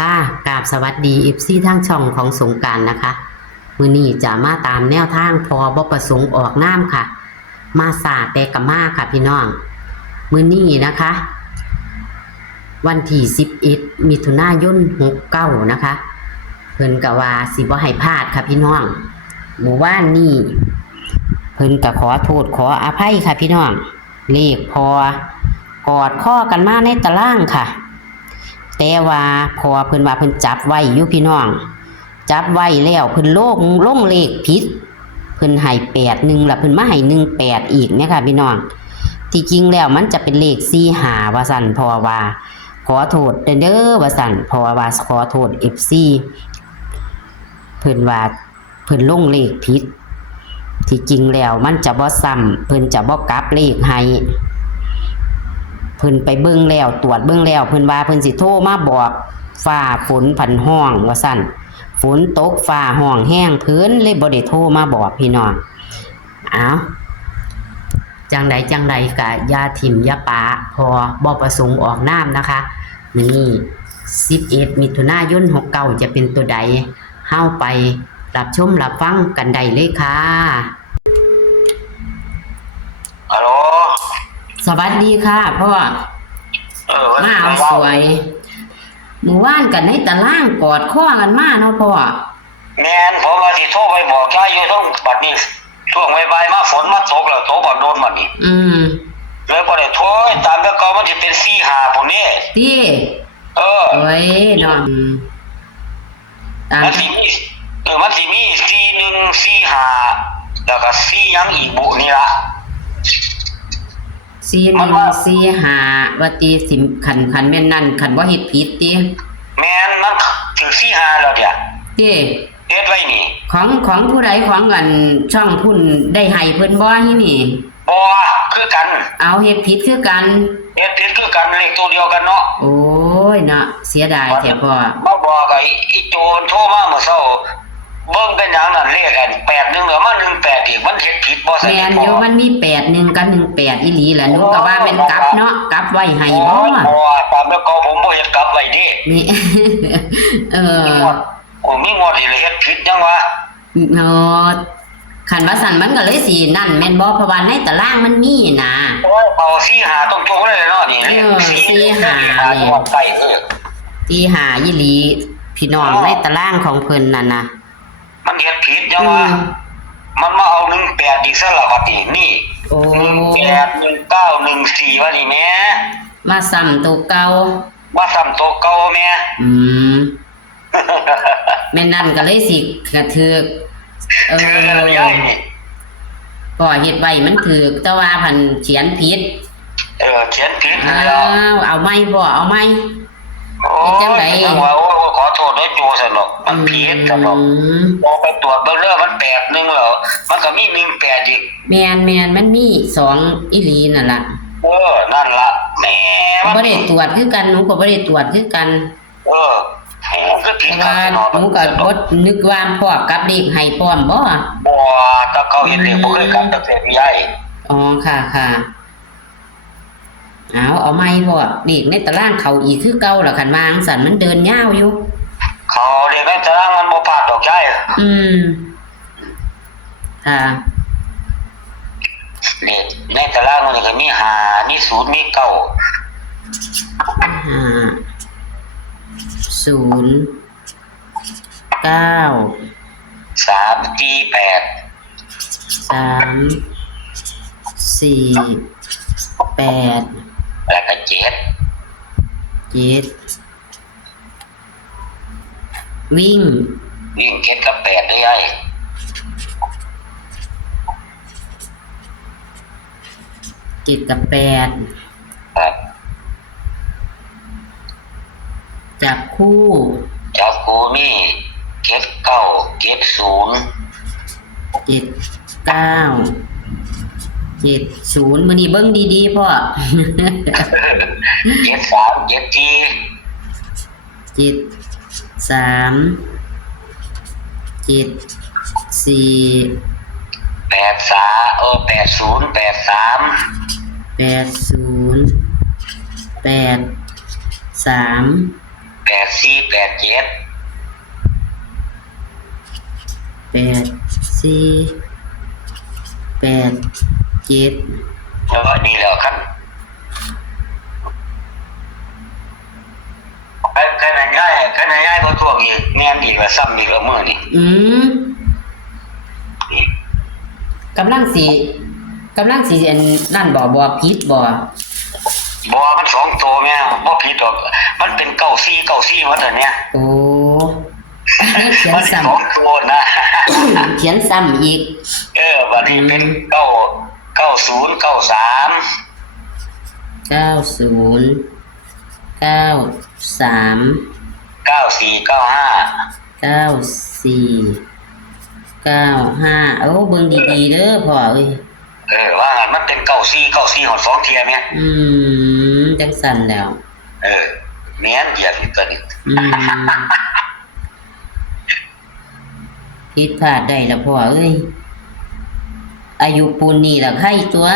ค่ะกราบสวัสดีFCทางช่องของสงกรานต์นะคะมื้อนี้จะมาตามแนวทางพอบ่ประสงค์ออกนามค่ะมาสาแต่กะมาค่ะพี่น้องมื้อนี้นะคะ วันที่11มิถุนายน69นะคะเพิ่นก็ว่าสิบ่ให้พลาดค่ะพี่น้องหมู่บ้านนี้เพิ่นก็ขอโทษขออภัยค่ะพี่น้องเลขพอกอดข้อกันมาในตารางค่ะแต่ว่าพอเพิ่นว่าเพิ่นจับไว้อยู่พี่น้องจับไว้แล้วเพิ่นลงเลขผิดเพิ่นให้81แล้วเพิ่นมาให้18อีกเนี่ยค่ะพี่น้องที่จริงแล้วมันจะเป็นเลข45ว่าซั่นพอว่าขอโทษเด้อว่าซั่นพอว่าขอโทษ FC เพิ่นว่าเพิ่นลงเลขผิดที่จริงแล้วมันจะบ่ซ้ำเพิ่นจะบ่กลับเลขให้เพิ่นไปเบิ่งแล้วตรวจเบิ่งแล้วเพิ่นว่าเพิ่นสิโทรมาบอกฟ้าฝนผันห้องว่าซั่นฝนตกฟ้าห้องแห้งเพิ่นเลยบ่ได้โทรมาบอกพี่น้องอ้าวจังใดก็อย่าถิ่มอย่าปาพอบ่ประสงค์ออกนามนะคะนี่11มิถุนายน69จะเป็นตัวใดเฮาไปรับชมรับฟังกันได้เลยค่ะฮัลโหลสวัสดีค่ะพ่อมาเอาสวยหมู่บ้านกันในตารางกอดข้อกันมาเนาะพ่อแม่นผมว่าสิโทรไปบอกยายอยู่ทั้งบัดนี้ช่วงบ่ายๆมาฝนมาตกแล้วโทรบ่โดนบัดนี้เลยบ่ได้โทรตามแล้วก็มันสิเป็น4-5พวกนี้ติโอ้ยเนาะมันสิมี41 45แล้วก็4หยังอีกบุนี่ล่ะ4145ว่าติสิคันแม่นนั่นคันบ่เฮ็ดผิดติแม่นมันถึง45แล้วเดี๋ยวติเฮ็ดไว้นี่ของผู้ใดของกันช่องพุ่นได้ให้เพิ่นบ่ฮีนี่บ่คือกันเอาเฮ็ดผิดคือกันเฮ็ดผิดคือกันเลขตัวเดียวกันเนาะโอ้ยเนาะเสียดายแท้พ่อมาบอกไอ้โจรโทรมาเมื่อเช้าเบิ่งเป็นหยังนั่นเลขอัน81แล้วมา18อีกมันเฮ็ดผิดบ่ใช่แม่นอยู่มันมี81กับ18อีหลีแหละหนูก็ว่าแม่นกลับเนาะกลับไว้ให้บ่ตามแล้วก็ผมบ่เฮ็ดกลับไว้ดินี่มีงวดอีเฮ็ดผิดจังวะคันว่าสั่นมันก็เลยสินั่นแม่นบ่เพราะว่าในตารางมันมีนะโอ้ยเอา4-5ตรงๆเลยเนาะนี่4-5นี่4-5อีหลีพี่น้องในตารางของเพิ่นนั่นน่ะมันเฮ็ดผิดจังวะมันมาเอา18อีกซะละบัดนี้นี่โอ้181914ว่านี่แม่มาซ้ำตัวเก่ามาซ้ำตัวเก่าแม่แม่นั่นก็เลยสิกระถึกก็เฮ็ดไว้มันถูกแต่ว่าพันเขียนผิดเขียนผิดเอาใหม่บ่เอาใหม่เฮ็ดจังได๋ขอโทษด้วยจูซั่นเนาะมันผิดซั่นเนาะพอไปตรวจเบิ่งแล้วมัน81แล้วมันก็มี18อีกแม่นมันมี2อีหลีนั่นล่ะนั่นล่ะแม่บ่ได้ตรวจคือกันหนูก็บ่ได้ตรวจคือกันว่าหนูก็บ่นึกว่าพ่อกลับเลขให้พร้อมบ่ถ้าเขาเห็นเลขบ่เคยกลับจักเทื่อใหญ่อ๋อค่ะเอาใหม่บ่เลขในตารางเขาอีกคือเก่าล่ะคันว่าจังซั่นมันเดินยาวอยู่เขาเลขในตารางมันบ่พลาดดอกใหญ่ค่ะเลขในตารางมันก็มี5มี0มี9 348แล้วก็7วิ่ง7กับ8ได้ใหญ่7กับ8ครับจับคู่นี่79 70มื้อนี้เบิ่งดีๆพ่อ73 80 83 83 8487 8487แล้วก็นี่แล้วคันง่ายบ่ทั่วอีกแม่นอีกว่าซ้ำอีกแล้วมื้อนี่กำลังสิอันนั่นบ่ผิดบ่มัน2ตัวแม่บ่ผิดดอกมันเป็น94ว่าแต่เนี้ยโอ้เขียนซ้ำ2ตัวนะ เขียนซ้ำอีกบัดนี้เป็น9093 9495 โอ้เบิ่งดีๆเด้อพ่อเอ้ยว่างั้นมันเป็น94หอด2เที่ยแม่จังสั่นแล้วแม่นเหยียบอีกตัวนี้ผิดพลาดได้แล้วพ่อเอ้ยอายุปูนนี่ล่ะใครตัว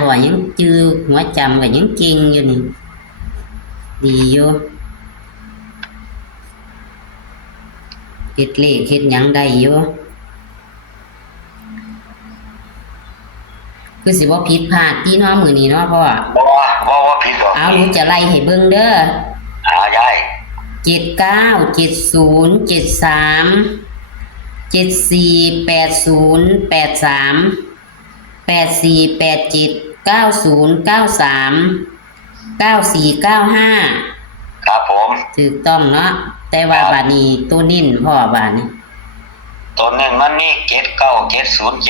พ่อยังจื้อหัวจำก็ยังเก่งอยู่นี่ดีอยู่เฮ็ดเลขเฮ็ดหยังได้อยู่คือสิบ่ผิดพลาดที่เนาะมื้อนี้เนาะพ่อบ่ผิดหรอกเอาหนูจะไล่ให้เบิ่งเด้อยาย79 70 73 74 80 83 84 87 90 93 94 95ครับผมถูกต้องเนาะแต่ว่าบัดนี้ตัวนิ่นพ่อบัดนี้ตัวนิ่นมันนี่79 70 73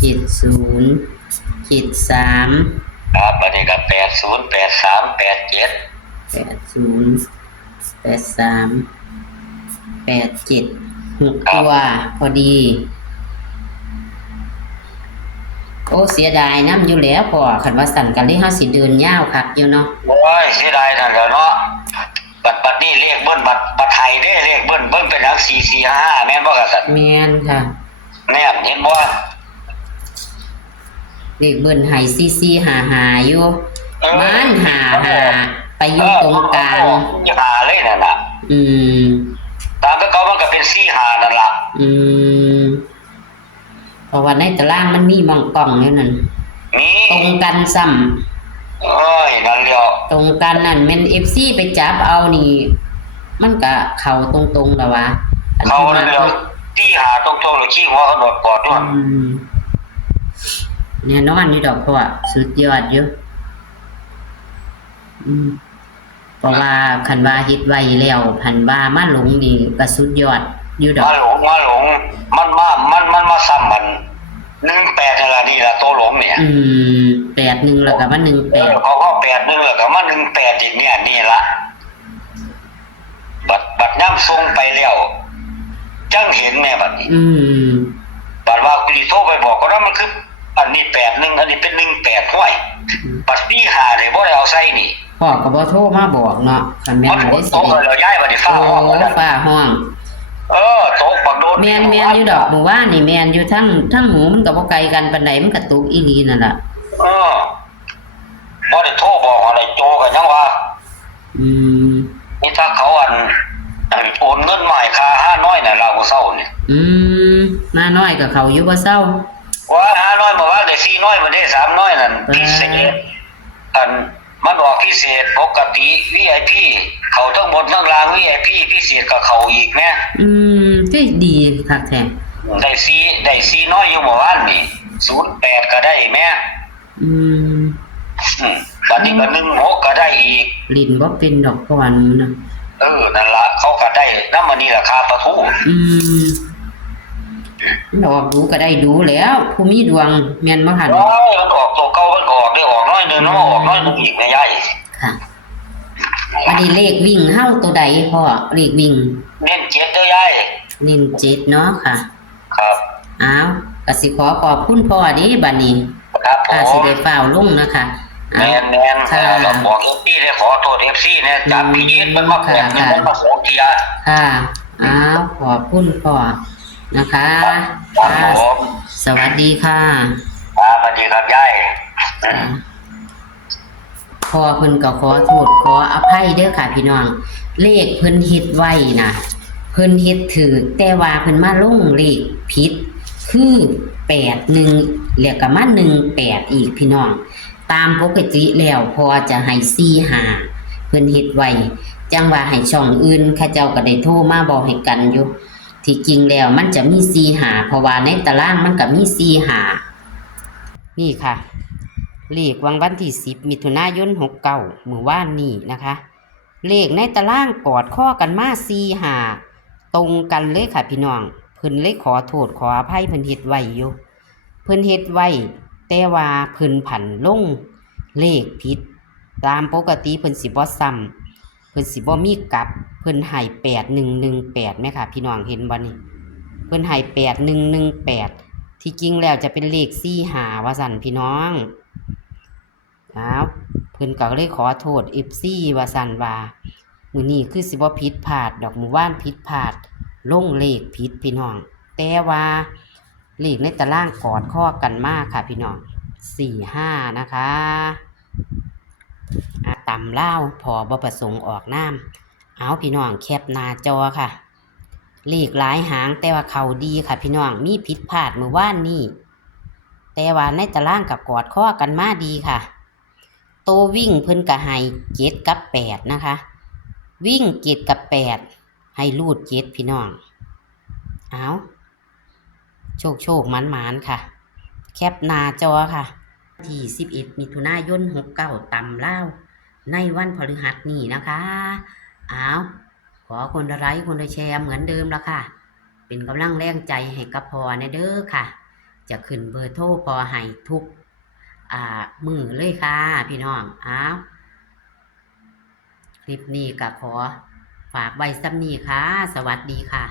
70 73ครับอันนี้ก็80 83 87 6ตัวพอดีโอ้เสียดายน้ำอยู่แล้วพ่อคันว่าสั่นกันเลยเฮาสิเดินยาวคักอยู่เนาะโอ้ยเสียดายนั่นแหละเนาะบัดนี้เลขเบิ้ลบัดไทยเด้เลขเบิ้ลเป็นหลัก445แม่นบ่กะสั่นแม่นค่ะแม่นเห็นบ่เลขเบิ้ลให้4455อยู่มัน55ไปอยู่ตรงกลางหาเลยนั่นน่ะตามแต่เก่ามันก็เป็น45นั่นล่ะเพราะว่าในตารางมันมีหม่องกล้องอยู่นั่นตรงกันซ้ำนั่นแล้วตรงกันนั่นแม่น FC ไปจับเอานี่มันก็เข้าตรงๆแล้ววะเข้าแล้วที่หาตรงๆแล้วขี้หัวเขาโดดปอดด้วยแน่นอนนี่ดอกเพราะว่าสุดยอดอยู่เพราะว่าคันว่าเฮ็ดไว้แล้วคันว่ามาหลงนี่ก็สุดยอดอยู่ดอกมาหลงมันมาซ้ำมัน18นั่นล่ะนี่ล่ะตัวหลงเนี่ย81แล้วก็มา18เขา81แล้วก็มา18อีกเนี่ยนี่ล่ะบัดย่ำส่งไปแล้วจังเห็นแม่บัดนี้บัดว่ากูสิโทรไปบอกก็ว่ามันคืออันนี้81อันนี้เป็น18ห้วยบัดที่หาได้บ่ได้เอาใส่นี่พ่อก็บ่โทรมาบอกเนาะคันแม่นได้สิแล้วย้ายบัดนี้ฟ้าห้องตกบักโดนแม่นอยู่ดอกหมู่ว่านี่แม่นอยู่ทั้งหมูมันก็บ่ไกลกันปานใดมันก็ตกอีหลีนั่นล่ะบ่ได้โทรบอกอะไรโจกันยังว่านี่ถ้าเขาโอนเงินใหม่ค่า5น้อยน่ะเราบ่เซานี่มาน้อยก็เขาอยู่บ่เซาว่า5น้อยบ่ว่าได้4น้อยบ่ได้3น้อยนั่นพิเศษมันออกพิเศษปกติ VIP เขาทั้งหมดทั้งราง VIP พิเศษกับเขาอีกแม่ก็ดีคักแท้ได้4น้อยอยู่เมื่อวานนี่08ก็ได้แม่บัดนี้ก็16ก็ได้อีกลิ้นบ่เป็นดอกเพราะว่านู้นน่ะนั่นล่ะเขาก็ได้นำมันนี่ราคาประทูดอกดูก็ได้ดูแล้วผู้มีดวงแม่นบ่หั่นมันออกตัวเก่ามันออกได้ออกน้อยนึงเนาะออกน้อยนึงอีกแม่ยายค่ะอันนี้เลขวิ่งเฮาตัวใดพ่อเลขวิ่งเน้น7เด้อยายเน้น7เนาะค่ะครับอ้าวก็สิขอบคุณพ่อเด้บัดนี้ครับค่ะสิได้ฟ้าวลงนะคะแม่นค่ะเราบอก FC ได้ขอโทษ FC เนี่ยจับพี่เอ็ดมันมาแข่งมันมา2เที่ยค่ะอ้าวขอบคุณพ่อนะคะสวัสดีค่ะสวัสดีครับยาย อเพิ่นก็ขอโทษขออภัยเด้อค่ะพี่น้องเลขเพิ่นเฮ็ดไว้น่ะเพิ่นเฮ็ดถูกแต่ว่าเพิ่นมาลงเลขผิดคือ81แล้วก็มา18อีกพี่น้องตามปกติแล้วพอจะให้45เพิ่นเฮ็ดไว้จังว่าให้ช่องอื่นเขาเจ้าก็ได้โทรมาบอกให้กันอยู่ที่จริงแล้วมันจะมี45เพราะว่าในตารางมันก็มี45นี่ค่ะเลขวันที่10มิถุนายน69มื้อวานนี้นะคะเลขในตารางกอดข้อกันมา45ตรงกันเลยค่ะพี่น้องเพิ่นเลยขอโทษขออภัยเพิ่นเฮ็ดไว้อยู่เพิ่นเฮ็ดไว้แต่ว่าเพิ่นผันลงเลขผิดตามปกติเพิ่นสิบ่ซ้ำเพิ่นสิบ่มีกลับเพิ่นให้8118แม่ค่ะพี่น้องเห็นบ่นี่เพิ่นให้8118ที่จริงแล้วจะเป็นเลข45ว่าซั่นพี่น้องเพิ่นก็เลยขอโทษ FC ว่าซั่นว่ามื้อนี้คือสิบ่ผิดพลาดดอกมื้อวานผิดพลาดลงเลขผิดพี่น้องแต่ว่าเลขในตารางกอดข้อกันมากค่ะพี่น้อง45นะคะตำเล่าพอบ่ประสงค์ออกนามเอาพี่น้องแคปหน้าจอค่ะเลขหลายหางแต่ว่าเขาดีค่ะพี่น้องมีผิดพลาดมื้อวานนี้แต่ว่าในตารางกับกอดข้อกันมาดีค่ะโตวิ่งเพิ่นก็ให้7กับ8นะคะวิ่ง7กับ8ให้รูด7พี่น้องเอาโชคหมานๆค่ะแคปหน้าจอค่ะที่11มิถุนายน69ตำเล่าในวันพฤหัสนี้นะคะเอาขอคนละไลค์คนละแชร์เหมือนเดิมละค่ะเป็นกำลังแรงใจให้กับพอนะเด้อค่ะจะขึ้นเบอร์โทรพอให้ทุกมือเลยค่ะพี่น้องคลิปนี้ก็ขอฝากไว้ซ้ำนี้ค่ะสวัสดีค่ะ